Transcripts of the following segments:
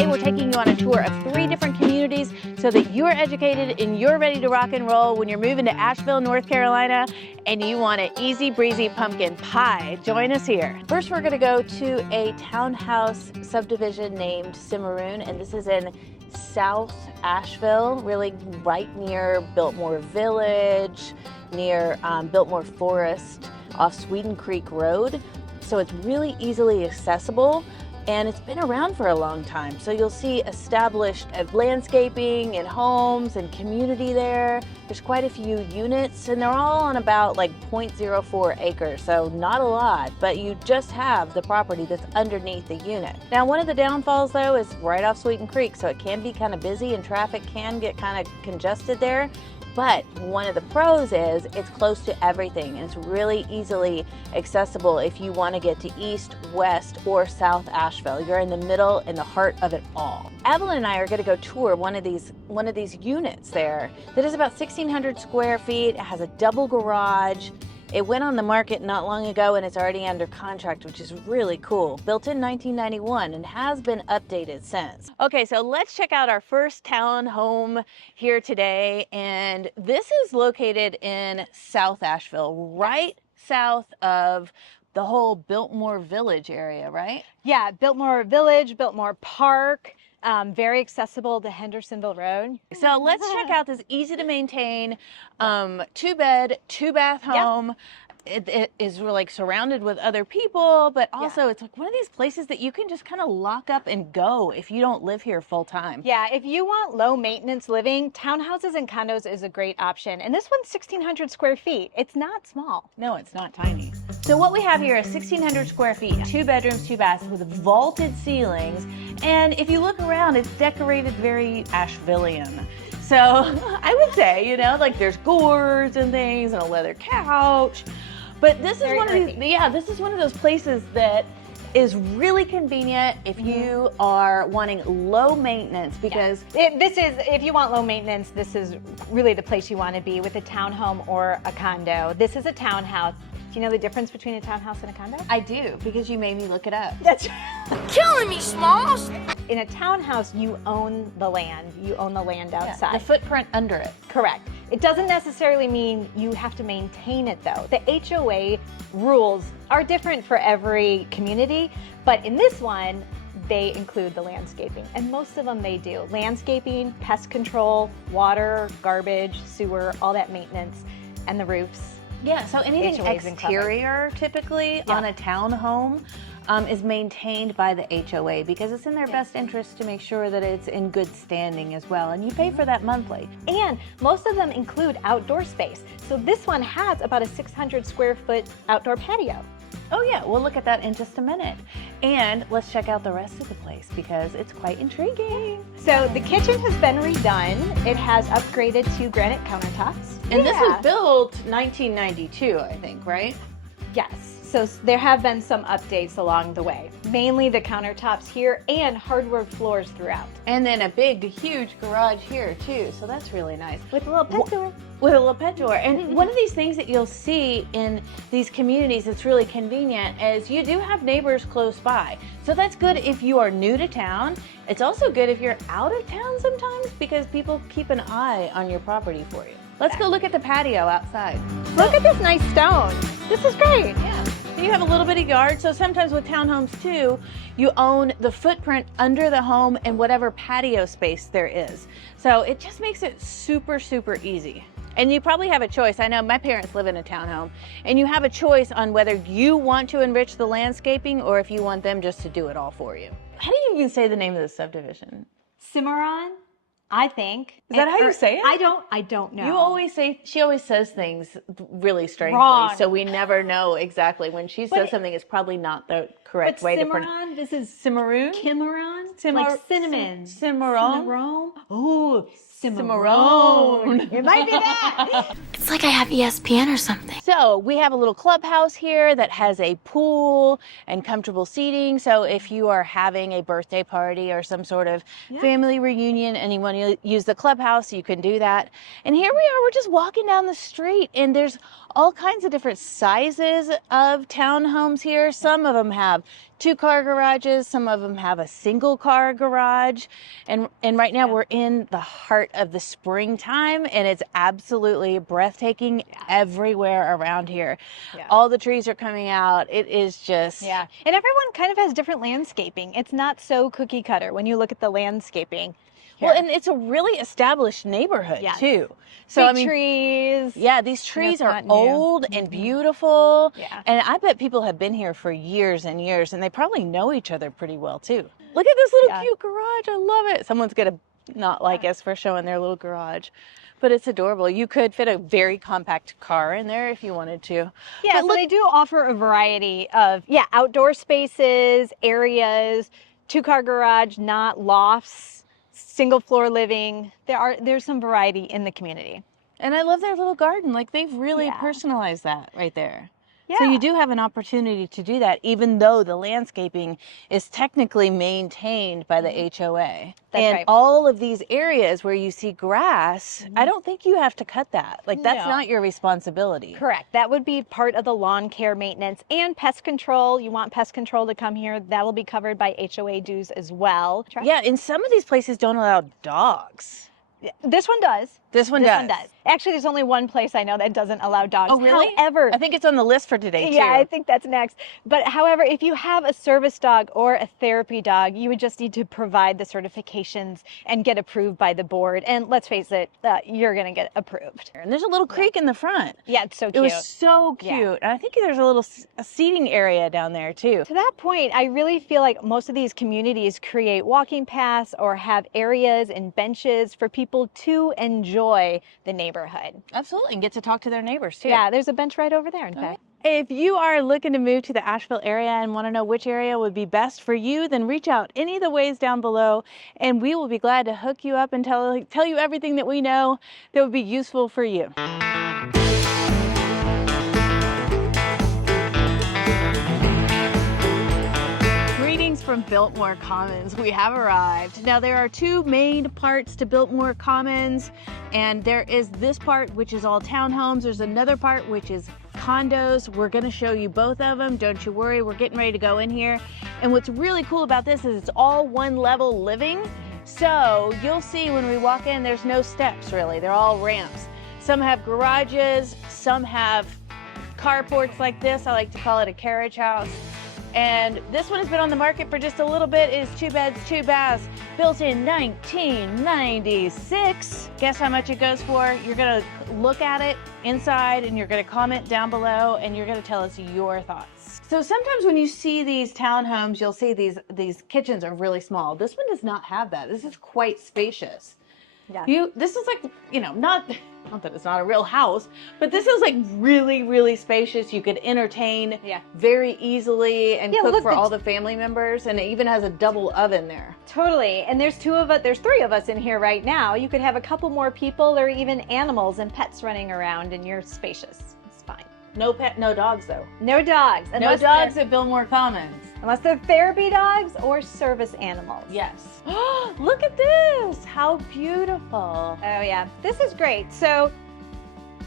Today we're taking you on a tour of 3 different communities so that you're educated and you're ready to rock and roll when you're moving to Asheville, North Carolina, and you want an easy breezy pumpkin pie. Join us here. First, we're going to go to a townhouse subdivision named Cimarron, and this is in South Asheville, really right near Biltmore Village, near Biltmore Forest, off Sweden Creek Road. So it's really easily accessible, and it's been around for a long time. So you'll see established landscaping and homes and community there. There's quite a few units, and they're all on about like 0.04 acres, so not a lot, but you just have the property that's underneath the unit. Now, one of the downfalls though is right off Sweden Creek, so it can be kind of busy and traffic can get kind of congested there. But one of the pros is it's close to everything, and it's really easily accessible if you want to get to East, West, or South Asheville. You're in the middle, in the heart of it all. Evelyn and I are going to go tour one of these units there that is about 1,600 square feet. It has a double garage. It went on the market not long ago, and it's already under contract, which is really cool. Built in 1991 and has been updated since. Okay, so let's check out our first town home here today. And this is located in South Asheville, right south of the whole Biltmore Village area, right? Yeah, Biltmore Village, Biltmore Park. Very accessible to Hendersonville Road. So let's check out this easy to maintain 2-bed, 2-bath home. Yep. It is like surrounded with other people, but also it's like one of these places that you can just kind of lock up and go if you don't live here full time. Yeah, if you want low maintenance living, townhouses and condos is a great option. And this one's 1,600 square feet. It's not small. No, it's not tiny. So what we have here is 1,600 square feet, 2 bedrooms, 2 baths with vaulted ceilings. And if you look around, it's decorated very Ashevillean. So I would say, you know, like there's gourds and things and a leather couch. But this is this is one of those places that is really convenient if you are wanting low maintenance, because if you want low maintenance, this is really the place you want to be with a townhome or a condo. This is a townhouse. Do you know the difference between a townhouse and a condo? I do, because you made me look it up. That's killing me, Smalls. In a townhouse, you own the land. You own the land outside. The footprint under it. Correct. It doesn't necessarily mean you have to maintain it though. The HOA rules are different for every community, but in this one, they include the landscaping, and most of them they do. Landscaping, pest control, water, garbage, sewer, all that maintenance, and the roofs. Yeah, so anything exterior typically on a townhome is maintained by the HOA, because it's in their best interest to make sure that it's in good standing as well, and you pay for that monthly. And most of them include outdoor space. So this one has about a 600 square foot outdoor patio. Oh yeah, we'll look at that in just a minute. And let's check out the rest of the place because it's quite intriguing. So the kitchen has been redone. It has upgraded to granite countertops. And this was built 1992, I think, right? Yes. So there have been some updates along the way, mainly the countertops here and hardwood floors throughout. And then a big, huge garage here too, so that's really nice. With a little pet door. With a little pet door. And one of these things that you'll see in these communities that's really convenient is you do have neighbors close by. So that's good if you are new to town. It's also good if you're out of town sometimes, because people keep an eye on your property for you. Let's go look at the patio outside. Look at this nice stone. This is great. Yeah. You have a little bit of yard, so sometimes with townhomes too, you own the footprint under the home and whatever patio space there is. So it just makes it super, super easy. And you probably have a choice. I know my parents live in a townhome, and you have a choice on whether you want to enrich the landscaping or if you want them just to do it all for you. How do you even say the name of the subdivision? Cimarron, I think. Is that how you say it? I don't know. You always say, she always says things really strangely, wrong. So we never know exactly. When she says something, it's probably not the correct way to pronounce it. Cimarron, this is Cimarron? Cimarron? Like cinnamon. Cimarron? Cimarron? Oh, Cimarron. It might be that. It's like I have ESPN or something. So we have a little clubhouse here that has a pool and comfortable seating. So if you are having a birthday party or some sort of family reunion and you want to use the clubhouse, you can do that. And here we are, we're just walking down the street and there's all kinds of different sizes of townhomes here. Some of them have 2-car garages, some of them have a single-car garage. And right now we're in the heart of the springtime and it's absolutely breathtaking everywhere around here. All the trees are coming out. It is just... Yeah, and everyone kind of has different landscaping. It's not so cookie cutter when you look at the landscaping. Well, and it's a really established neighborhood too. So Big I mean, trees. yeah, these trees are not new. old and beautiful. Yeah. And I bet people have been here for years and years, and they probably know each other pretty well too. Look at this little cute garage. I love it. Someone's gonna not like us for showing their little garage, but it's adorable. You could fit a very compact car in there if you wanted to. Yeah, but so look, they do offer a variety of outdoor spaces, areas, 2-car garage, not lofts. Single floor living. There's some variety in the community. and I love their little garden. Like they've really personalized that right there. Yeah. So you do have an opportunity to do that, even though the landscaping is technically maintained by the HOA. That's right. All of these areas where you see grass, I don't think you have to cut that. Like that's No. not your responsibility. Correct. That would be part of the lawn care maintenance and pest control. You want pest control to come here. That'll be covered by HOA dues as well. Yeah, and some of these places don't allow dogs. This one does. This one does. Actually, there's only one place I know that doesn't allow dogs. Oh, really? However, I think it's on the list for today, too. yeah, I think that's next. But however, if you have a service dog or a therapy dog, you would just need to provide the certifications and get approved by the board. And let's face it, you're going to get approved. And there's a little creek in the front. Yeah, it's so cute. It was so cute. Yeah. And I think there's a little seating area down there, too. To that point, I really feel like most of these communities create walking paths or have areas and benches for people to enjoy the neighborhood. Absolutely, and get to talk to their neighbors, too. Yeah, there's a bench right over there, in fact. If you are looking to move to the Asheville area and want to know which area would be best for you, then reach out any of the ways down below, and we will be glad to hook you up and tell you everything that we know that would be useful for you. From Biltmore Commons, we have arrived. Now there are two main parts to Biltmore Commons, and there is this part which is all townhomes. There's another part which is condos. We're going to show you both of them. Don't you worry, we're getting ready to go in here. And what's really cool about this is it's all one level living. So you'll see when we walk in, there's no steps really. They're all ramps. Some have garages, some have carports like this. I like to call it a carriage house. And this one has been on the market for just a little bit. It is 2 beds, 2 baths, built in 1996. Guess how much it goes for? You're gonna look at it inside and you're gonna comment down below and you're gonna tell us your thoughts. So sometimes when you see these townhomes, you'll see these kitchens are really small. This one does not have that. This is quite spacious. Yeah. This is like, not that it's not a real house, but this is like really, really spacious. You could entertain very easily and cook for all the family members, and it even has a double oven there. Totally. And there's 3 of us in here right now. You could have a couple more people or even animals and pets running around, and you're spacious. It's fine. No dogs though. No dogs. No dogs at Biltmore Commons. Unless they're therapy dogs or service animals. Yes. Look at this. How beautiful. Oh yeah, this is great. So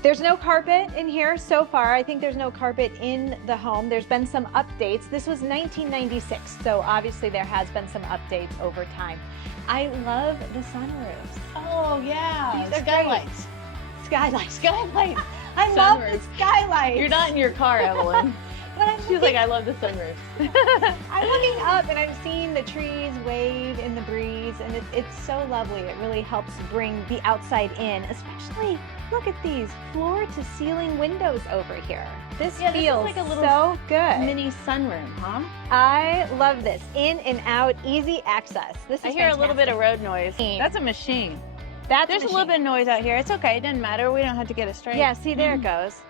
there's no carpet in here so far. I think there's no carpet in the home. There's been some updates. This was 1996, so obviously there has been some updates over time. I love the sunroofs. Oh yeah. These are Skylights. Skylights. Skylights. I love the skylights. You're not in your car, Evelyn. She's like, I love the sunroof. I'm looking up and I'm seeing the trees wave in the breeze, and it's so lovely. It really helps bring the outside in, especially look at these floor-to-ceiling windows over here. This feels like a little so good. Mini sunroom, huh? I love this. In and out, easy access. This is I hear a little bit of road noise. That's a machine. There's a little bit of noise out here. It's okay. It doesn't matter. We don't have to get it straight. Yeah, see, there it goes.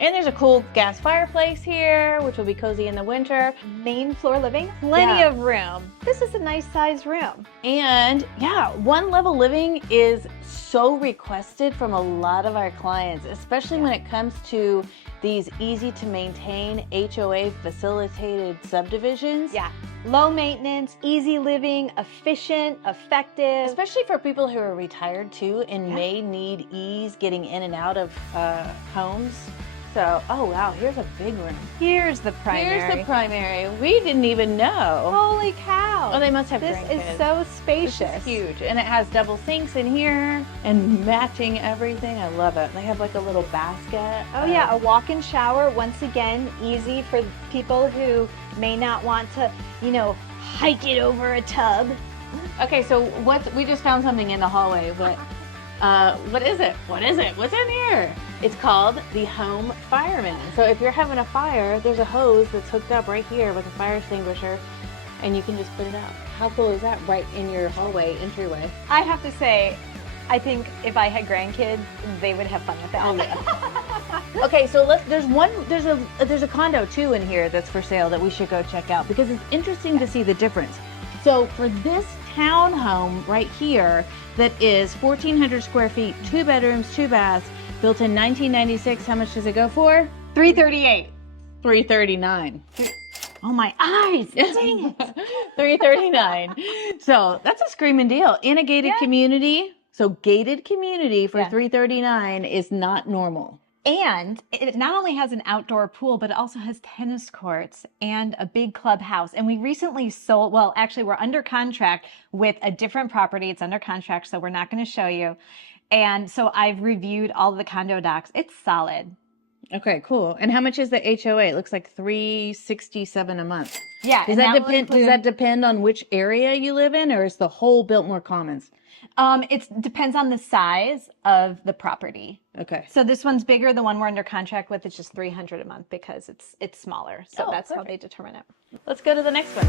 And there's a cool gas fireplace here, which will be cozy in the winter. Main floor living, plenty Yeah. of room. This is a nice size room. And yeah, one level living is so requested from a lot of our clients, especially when it comes to these easy to maintain HOA facilitated subdivisions. Yeah, low maintenance, easy living, efficient, effective. Especially for people who are retired too and may need ease getting in and out of homes. So, oh wow, here's a big room. Here's the primary. Here's the primary. We didn't even know. Holy cow. Oh, they must have This grandkids. is so This spacious. is huge, and it has double sinks in here and matching everything. I love it. They have like a little basket. Oh yeah, a walk-in shower. Once again, easy for people who may not want to, you know, hike it over a tub. Okay, so we just found something in the hallway, but what is it? What is it? What's in here? It's called the home fireman. So if you're having a fire, there's a hose that's hooked up right here with a fire extinguisher, and you can just put it out. How cool is that? Right in your hallway entryway. I have to say, I think if I had grandkids, they would have fun with that. Okay, so there's a condo too in here that's for sale that we should go check out because it's interesting to see the difference. So for this townhome right here that is 1,400 square feet, 2 bedrooms, 2 baths, built in 1996, how much does it go for? $338. $339. Oh my eyes! Dang it! $339. So that's a screaming deal. In a gated community. So gated community for $339 is not normal. And it not only has an outdoor pool, but it also has tennis courts and a big clubhouse. And we recently sold, well, actually we're under contract with a different property. It's under contract, so we're not going to show you. And so I've reviewed all of the condo docs. It's solid. Okay, cool. And how much is the HOA? It looks like $367 a month. Yeah. Does that depend on which area you live in, or is the whole Biltmore Commons? It depends on the size of the property. Okay. So this one's bigger. The one we're under contract with, it's just $300 a month because it's smaller. So Oh, that's how perfect. they determine it. Let's go to the next one.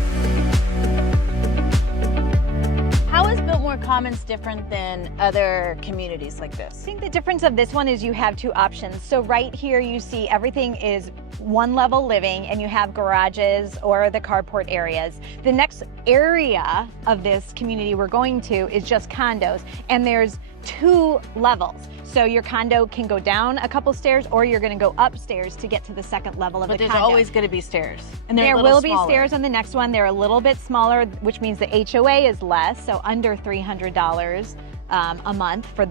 How is Biltmore Commons different than other communities like I this? think the difference of this one is you have two options. So right here you see everything is one level living and you have garages or the carport areas. The next area of this community we're going to is just condos, and there's 2 levels. So your condo can go down a couple stairs or you're going to go upstairs to get to the second level of But the there's condo. always going to be stairs. And they're There a little will be smaller. stairs on the next one. They're a little bit smaller, which means the HOA is less, so under $300 a month for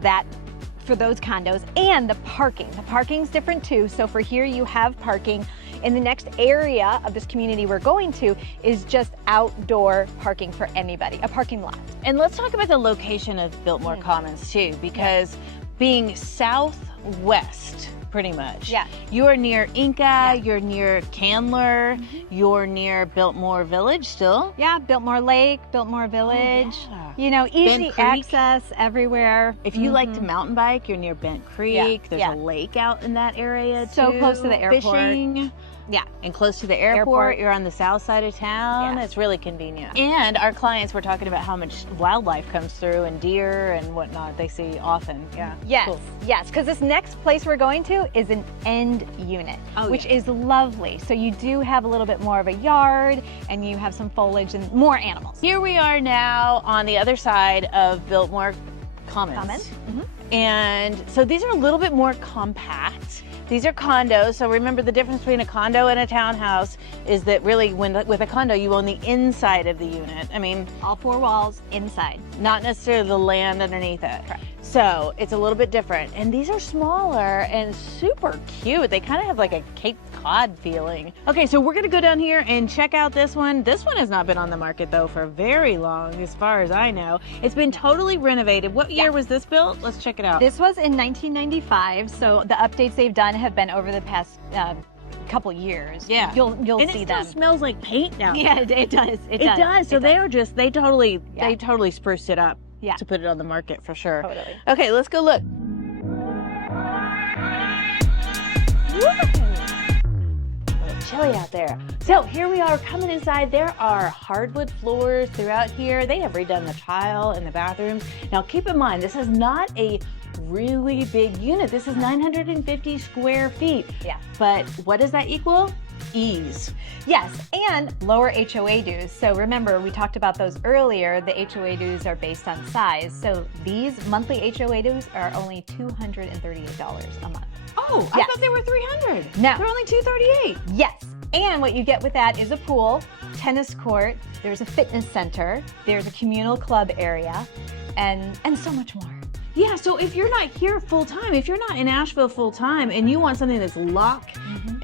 those condos. And the parking's different too. So for here you have parking. In the next area of this community we're going to is just outdoor parking for anybody, a parking lot. And let's talk about the location of Biltmore Commons too, because being southwest, pretty much. Yeah. You are near Inca, you're near Candler, you're near Biltmore Village still. Yeah, Biltmore Lake, Biltmore Village. yeah. You know, easy Creek. access everywhere. If you like to mountain bike, you're near Bent Creek. There's yeah. a lake out in that area So too. close to the airport. Fishing. Yeah. And close to the airport. You're on the south side of town. Yeah. It's really convenient. And our clients were talking about how much wildlife comes through and deer and whatnot they see often. Yeah. Yes, Cool. yes, because this next place we're going to is an end unit, which is lovely. So you do have a little bit more of a yard and you have some foliage and more animals. Here we are now on the other side of Biltmore Commons. And so these are a little bit more compact. These are condos, so remember the difference between a condo and a townhouse is that really with a condo you own the inside of the unit. I mean, All 4 walls inside. not necessarily the land underneath it. Correct. So it's a little bit different. And these are smaller and super cute. They kind of have like a Cape Cod feeling. Okay, so we're gonna go down here and check out this one. This one has not been on the market though for very long, as far as I know. It's been totally renovated. What year was this built? Let's check it out. This was in 1995, so the updates they've done have been over the past couple years. Yeah. You'll and see it still them. smells like paint down there. Yeah, it does. It does. So they totally Yeah. spruced it up Yeah. to put it on the market for sure. Totally. Okay, let's go look. Chilly out there. So here we are coming inside. There are hardwood floors throughout here. They have redone the tile in the bathrooms. Now keep in mind, this is not a really big unit. This is 950 square feet. Yeah. But what does that equal? Ease. Yes, and lower HOA dues. So remember, we talked about those earlier. The HOA dues are based on size. So these monthly HOA dues are only $238 a month. Oh, I Yes. thought they were 300. No. They're only 238. Yes, and what you get with that is a pool, tennis court, there's a fitness center, there's a communal club area, and so much more. Yeah, so if you're not here full time, if you're not in Asheville full time and you want something that's lock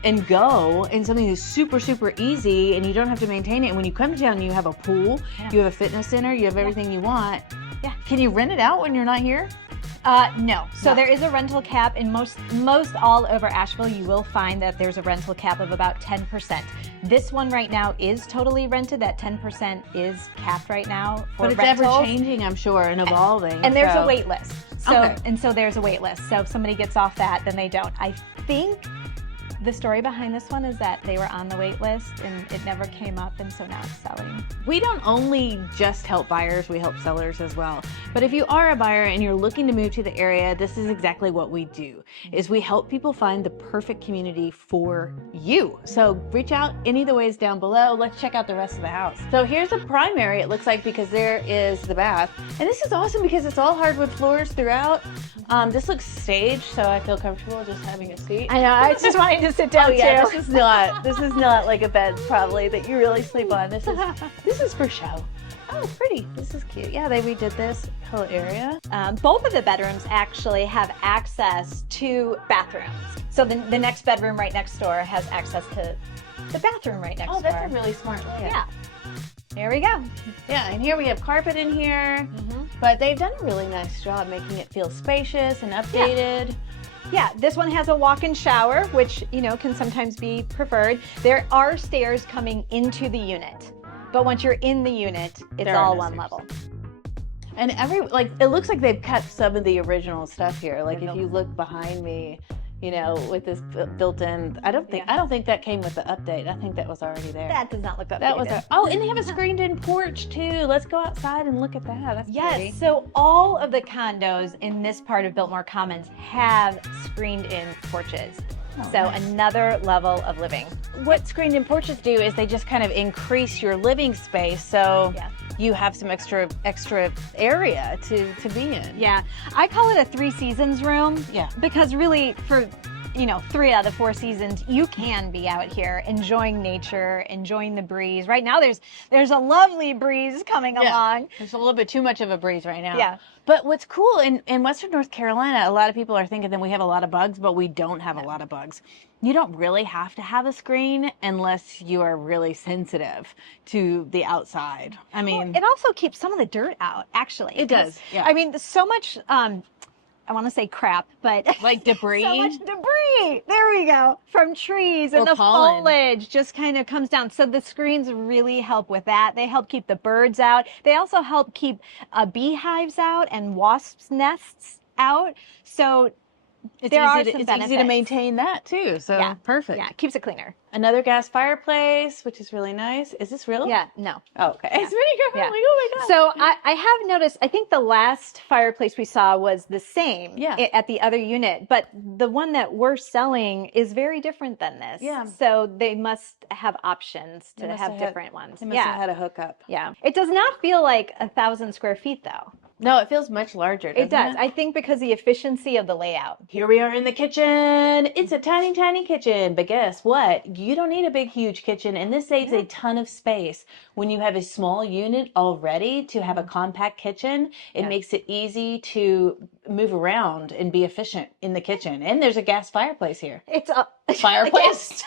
and go and something that's super, super easy and you don't have to maintain it, and when you come to town, you have a pool, you have a fitness center, you have everything you want. Yeah. Can you rent it out when you're not here? No. So there is a rental cap in most all over Asheville. You will find that there's a rental cap of about 10%. This one right now is totally rented. That 10% is capped right now for But it's rentals. ever changing, I'm sure, and evolving. And there's so- a wait list. So Okay. and so there's a wait list. So if somebody gets off that, then they don't. I think the story behind this one is that they were on the wait list and it never came up, and so now it's selling. We don't only just help buyers, we help sellers as well. But if you are a buyer and you're looking to move to the area, this is exactly what we do, is we help people find the perfect community for you. So reach out any of the ways down below. Let's check out the rest of the house. So here's a primary, it looks like, because there is the bath. And this is awesome because it's all hardwood floors throughout. This looks staged, so I feel comfortable just having a seat. I know, I was just wanting to sit down Oh yeah, too. this is not like a bed probably that you really sleep on. This is for show. Oh, pretty. This is cute. Yeah, they redid this whole area. Both of the bedrooms actually have access to bathrooms. So the next bedroom right next door has access to the bathroom right next door. Oh, that's a really smart layout. Yeah. There we go. Yeah, and here we have carpet in here, but they've done a really nice job making it feel spacious and updated. Yeah, this one has a walk-in shower, which, you know, can sometimes be preferred. There are stairs coming into the unit, but once you're in the unit, it's There are all no one stairs. level. And it looks like they've kept some of the original stuff here. Like if you look behind me, you know, with this built-in, I don't think that came with the update. I think that was already there. That does not look updated. That was and they have a screened-in porch too. Let's go outside and look at that. That's Yes, pretty. so all of the condos in this part of Biltmore Commons have screened-in porches. So another level of living. What screened-in porches do is they just kind of increase your living space, so Yeah. you have some extra area to be in. Yeah, I call it a 3 seasons room. Yeah. Because really, for 3 out of the 4 seasons, you can be out here enjoying nature, enjoying the breeze. Right now, there's a lovely breeze coming along. There's a little bit too much of a breeze right now. Yeah. But what's cool in Western North Carolina, a lot of people are thinking that we have a lot of bugs, but we don't have a lot of bugs. You don't really have to have a screen unless you are really sensitive to the outside. I mean, It also keeps some of the dirt out, actually. It does, yeah. I mean, so much, I want to say crap, but like debris. so much debris. There we go. From trees and Or the pollen. foliage just kind of comes down. So the screens really help with that. They help keep the birds out. They also help keep beehives out and wasps' nests out. So there are some it's benefits. easy to maintain that too. So Yeah. perfect. Yeah, it keeps it cleaner. Another gas fireplace, which is really nice. Is this real? Yeah, no. Oh, okay. It's pretty good. Yeah. Like, oh my god. So I have noticed, I think the last fireplace we saw was the same at the other unit, but the one that we're selling is very different than this. Yeah. So they must have options to must have have had- different ones. They must have had a hookup. Yeah. It does not feel like 1,000 square feet though. No, it feels much larger. It does. It? I think because the efficiency of the layout. Here we are in the kitchen. It's a tiny, tiny kitchen, but guess what? You don't need a big, huge kitchen, and this saves a ton of space. When you have a small unit already, to have a compact kitchen, it makes it easy to move around and be efficient in the kitchen. And there's a gas fireplace here. It's a Fireplace?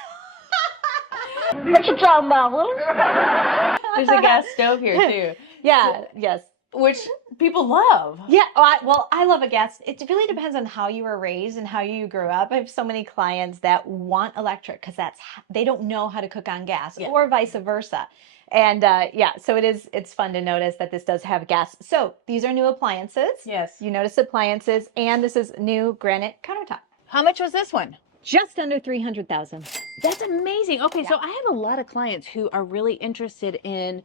What you talking about? There's a gas stove here too, Yeah. Yes. which people love. Yeah, I love a gas. It really depends on how you were raised and how you grew up. I have so many clients that want electric because they don't know how to cook on gas, or vice versa. And so it's fun to notice that this does have gas. So these are new appliances. Yes. You notice appliances, and this is new granite countertop. How much was this one? Just under 300,000. That's amazing. Okay, so I have a lot of clients who are really interested in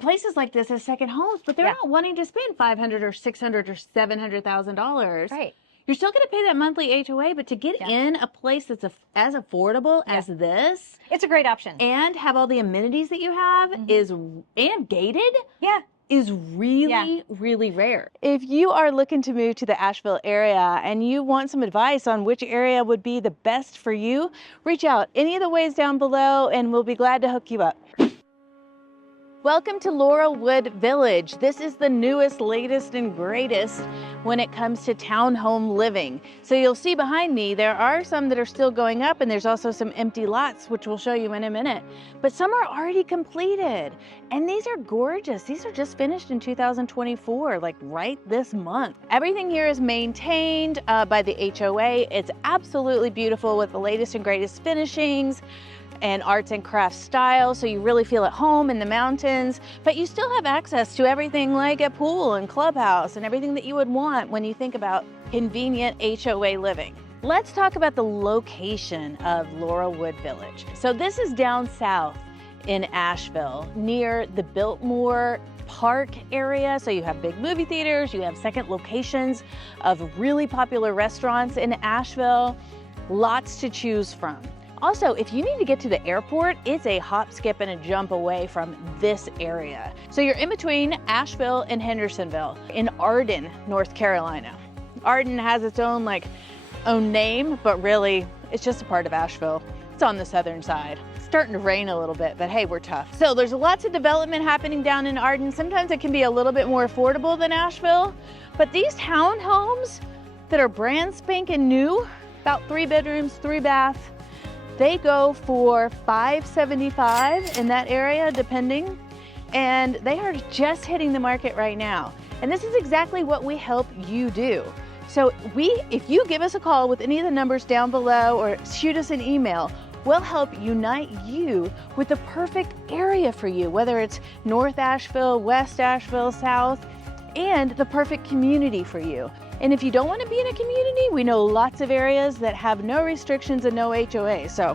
places like this as second homes, but they're not wanting to spend $500,000 or $600,000 or $700,000. Right. You're still going to pay that monthly HOA, but to get in a place that's as affordable as this, it's a great option. And have all the amenities that you have and gated. Yeah. Is really, really rare. If you are looking to move to the Asheville area and you want some advice on which area would be the best for you, reach out any of the ways down below and we'll be glad to hook you up. Welcome to Laurelwood Village. This is the newest, latest, and greatest when it comes to townhome living. So you'll see behind me, there are some that are still going up and there's also some empty lots, which we'll show you in a minute. But some are already completed and these are gorgeous. These are just finished in 2024, like right this month. Everything here is maintained by the HOA. It's absolutely beautiful with the latest and greatest finishings and arts and crafts style, so you really feel at home in the mountains, but you still have access to everything like a pool and clubhouse and everything that you would want when you think about convenient HOA living. Let's talk about the location of Laurelwood Village. So this is down south in Asheville, near the Biltmore Park area. So you have big movie theaters, you have second locations of really popular restaurants in Asheville, lots to choose from. Also, if you need to get to the airport, it's a hop, skip, and a jump away from this area. So you're in between Asheville and Hendersonville in Arden, North Carolina. Arden has its own name, but really it's just a part of Asheville. It's on the southern side. It's starting to rain a little bit, but hey, we're tough. So there's lots of development happening down in Arden. Sometimes it can be a little bit more affordable than Asheville, but these townhomes that are brand spanking new, about 3 bedrooms, 3 baths, they go for $575 in that area, depending, and they are just hitting the market right now. And this is exactly what we help you do. So if you give us a call with any of the numbers down below or shoot us an email, we'll help unite you with the perfect area for you, whether it's North Asheville, West Asheville, South, and the perfect community for you. And if you don't want to be in a community, we know lots of areas that have no restrictions and no HOA, so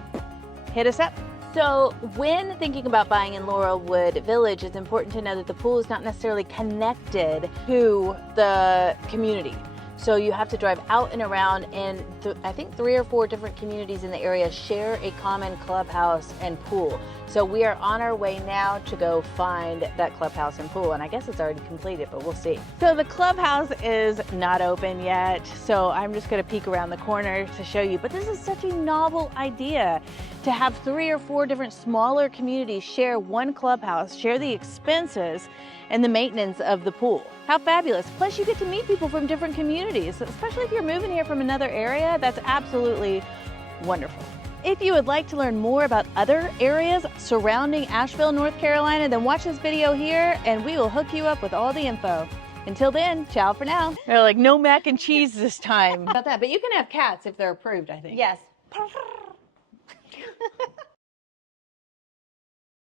hit us up. So when thinking about buying in Laurelwood Village, it's important to know that the pool is not necessarily connected to the community. So you have to drive out and around, and I think 3 or 4 different communities in the area share a common clubhouse and pool. So we are on our way now to go find that clubhouse and pool, and I guess it's already completed, but we'll see. So the clubhouse is not open yet, so I'm just gonna peek around the corner to show you, but this is such a novel idea to have 3 or 4 different smaller communities share one clubhouse, share the expenses and the maintenance of the pool. How fabulous. Plus you get to meet people from different communities, especially if you're moving here from another area. That's absolutely wonderful. If you would like to learn more about other areas surrounding Asheville, North Carolina, then watch this video here and we will hook you up with all the info. Until then, ciao for now. They're like, no mac and cheese this time. About that, but you can have cats if they're approved, I think. Yes.